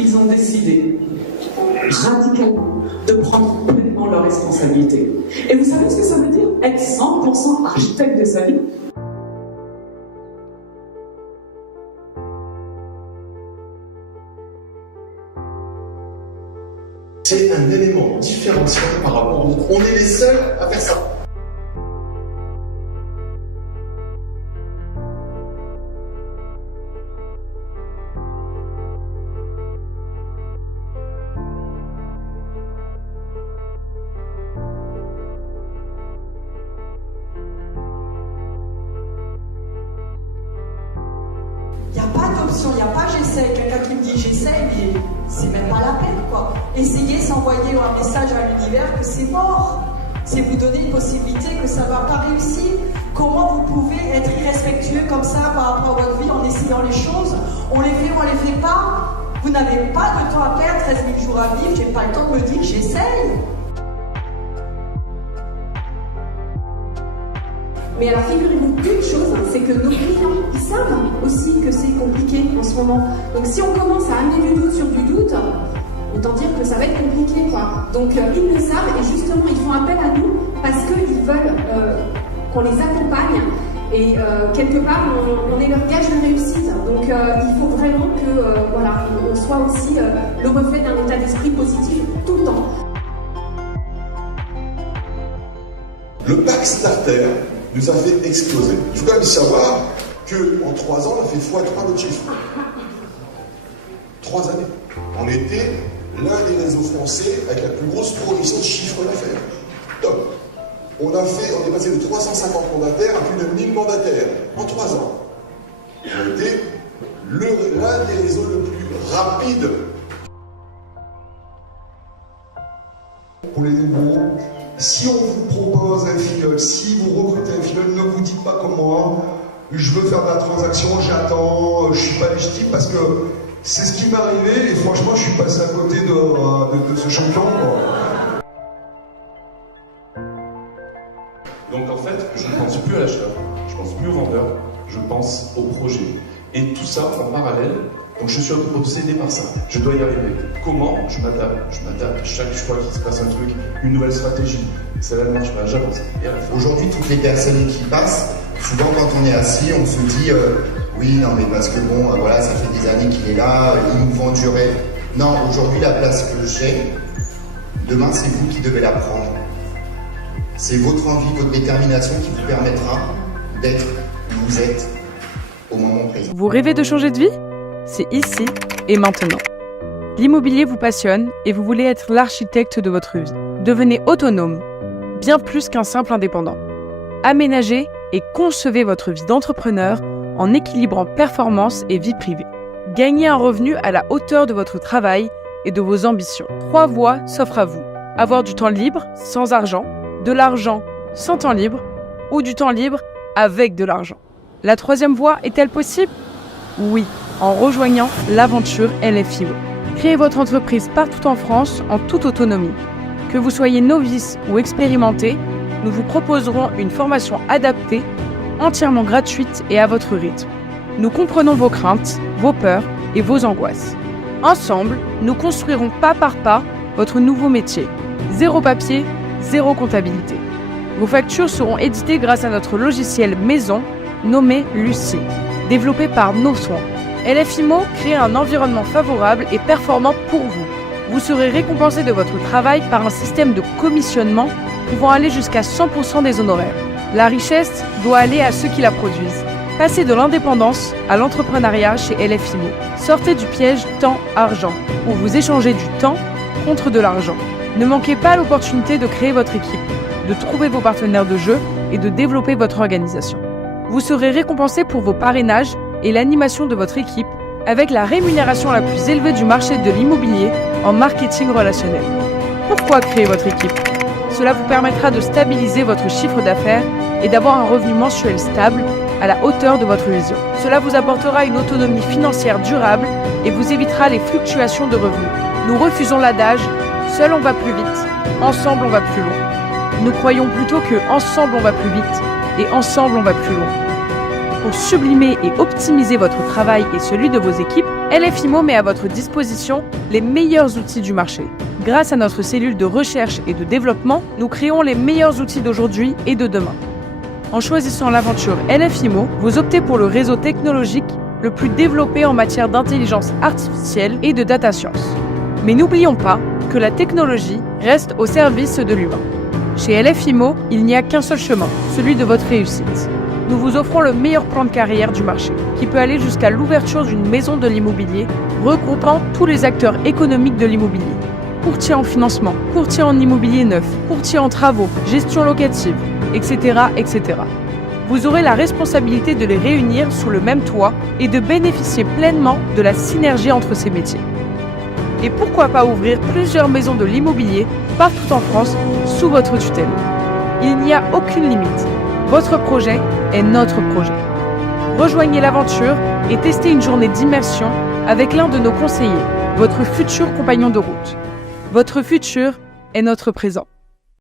ils ont décidé radicalement de prendre pleinement leurs responsabilités. Et vous savez ce que ça veut dire? Être 100% architecte de sa vie. C'est un élément différenciant par rapport aux autres. On est les seuls à faire ça. Il n'y a pas d'option, il n'y a pas j'essaye. Quelqu'un qui me dit j'essaye, mais c'est même pas la peine, quoi. Essayer, c'est envoyer un message à l'univers que c'est mort. C'est vous donner une possibilité que ça ne va pas réussir. Comment vous pouvez être irrespectueux comme ça par rapport à votre vie en essayant les choses? On les fait ou on les fait pas? Vous n'avez pas de temps à perdre, 13 000 jours à vivre, j'ai pas le temps de me dire j'essaye. Mais alors figurez-vous une chose, c'est que nos clients, ils savent aussi que c'est compliqué en ce moment. Donc si on commence à amener du doute sur du doute, autant dire que ça va être compliqué, quoi. Donc ils le savent et justement ils font appel à nous parce qu'ils veulent qu'on les accompagne et quelque part on est leur gage de réussite. Donc il faut vraiment que voilà, on soit aussi le reflet d'un état d'esprit positif tout le temps. Le pack starter nous a fait exploser. Il faut quand même savoir qu'en 3 ans, on a fait x3 notre chiffre. 3 années. On était l'un des réseaux français avec la plus grosse progression de chiffre d'affaires. Top. On est passé de 350 mandataires à plus de 1000 mandataires en 3 ans. On a été l'un des réseaux le plus rapide. Pour les nouveaux, si on vous propose un filleul, si vous recrutez un filleul, ne vous dites pas comme moi, je veux faire de la transaction, j'attends, je suis pas légitime, parce que c'est ce qui m'est arrivé et franchement je suis passé à côté de ce champion, quoi. Donc en fait, je ne pense plus à l'acheteur, je pense plus au vendeur, je pense au projet. Et tout ça en parallèle, donc je suis obsédé par ça. Je dois y arriver. Comment? Je m'adapte. Chaque fois qu'il se passe un truc, une nouvelle stratégie. Ça ne marche pas, j'avance. Aujourd'hui, toutes les personnes qui passent, souvent quand on est assis, on se dit oui, non mais parce que bon, voilà, ça fait des années qu'il est là, il nous vend du rêve. Non, aujourd'hui, la place que j'ai, demain, c'est vous qui devez la prendre. C'est votre envie, votre détermination qui vous permettra d'être où vous êtes au moment présent. Vous rêvez de changer de vie? C'est ici et maintenant. L'immobilier vous passionne et vous voulez être l'architecte de votre vie. Devenez autonome, bien plus qu'un simple indépendant. Aménagez et concevez votre vie d'entrepreneur en équilibrant performance et vie privée. Gagnez un revenu à la hauteur de votre travail et de vos ambitions. 3 voies s'offrent à vous. Avoir du temps libre sans argent, de l'argent sans temps libre ou du temps libre avec de l'argent. La 3e voie est-elle possible? Oui, en rejoignant l'aventure LFIMO. Créez votre entreprise partout en France en toute autonomie. Que vous soyez novice ou expérimenté, nous vous proposerons une formation adaptée, entièrement gratuite et à votre rythme. Nous comprenons vos craintes, vos peurs et vos angoisses. Ensemble, nous construirons pas par pas votre nouveau métier. 0 papier, 0 comptabilité. Vos factures seront éditées grâce à notre logiciel maison nommé Lucie, développé par nos soins. LFIMO crée un environnement favorable et performant pour vous. Vous serez récompensé de votre travail par un système de commissionnement pouvant aller jusqu'à 100% des honoraires. La richesse doit aller à ceux qui la produisent. Passez de l'indépendance à l'entrepreneuriat chez LFIMO. Sortez du piège temps-argent, où vous échangez du temps contre de l'argent. Ne manquez pas l'opportunité de créer votre équipe, de trouver vos partenaires de jeu et de développer votre organisation. Vous serez récompensé pour vos parrainages et l'animation de votre équipe avec la rémunération la plus élevée du marché de l'immobilier en marketing relationnel. Pourquoi créer votre équipe? Cela vous permettra de stabiliser votre chiffre d'affaires et d'avoir un revenu mensuel stable à la hauteur de votre vision. Cela vous apportera une autonomie financière durable et vous évitera les fluctuations de revenus. Nous refusons l'adage « seul on va plus vite, ensemble on va plus loin ». Nous croyons plutôt que « ensemble on va plus vite et ensemble on va plus loin ». Pour sublimer et optimiser votre travail et celui de vos équipes, LF IMO met à votre disposition les meilleurs outils du marché. Grâce à notre cellule de recherche et de développement, nous créons les meilleurs outils d'aujourd'hui et de demain. En choisissant l'aventure LF IMO, vous optez pour le réseau technologique le plus développé en matière d'intelligence artificielle et de data science. Mais n'oublions pas que la technologie reste au service de l'humain. Chez LF IMO, il n'y a qu'un seul chemin, celui de votre réussite. Nous vous offrons le meilleur plan de carrière du marché, qui peut aller jusqu'à l'ouverture d'une maison de l'immobilier, regroupant tous les acteurs économiques de l'immobilier. Courtier en financement, courtier en immobilier neuf, courtier en travaux, gestion locative, etc., etc. Vous aurez la responsabilité de les réunir sous le même toit et de bénéficier pleinement de la synergie entre ces métiers. Et pourquoi pas ouvrir plusieurs maisons de l'immobilier partout en France sous votre tutelle. Il n'y a aucune limite. Votre projet est notre projet. Rejoignez l'aventure et testez une journée d'immersion avec l'un de nos conseillers, votre futur compagnon de route. Votre futur est notre présent.